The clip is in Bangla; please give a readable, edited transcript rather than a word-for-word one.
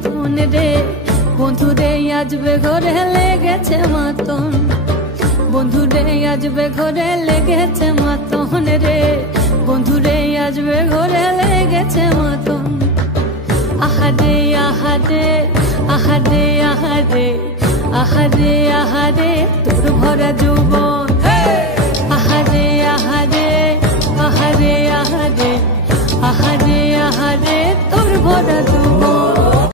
মাতন রে, বন্ধুরে আসবে ঘরে লেগেছে মাতন, বন্ধুরে আসবে ঘরে লেগেছে মাতন রে, বন্ধুরে আসবে ঘরে লেগেছে মাতন। আহারে আহারে আহারে আহারে আহারে আহারে তোর ভরা যৌবন, আহারে আহারে আহারে আহারে আহারে আহারে তোর ভরা যৌবন।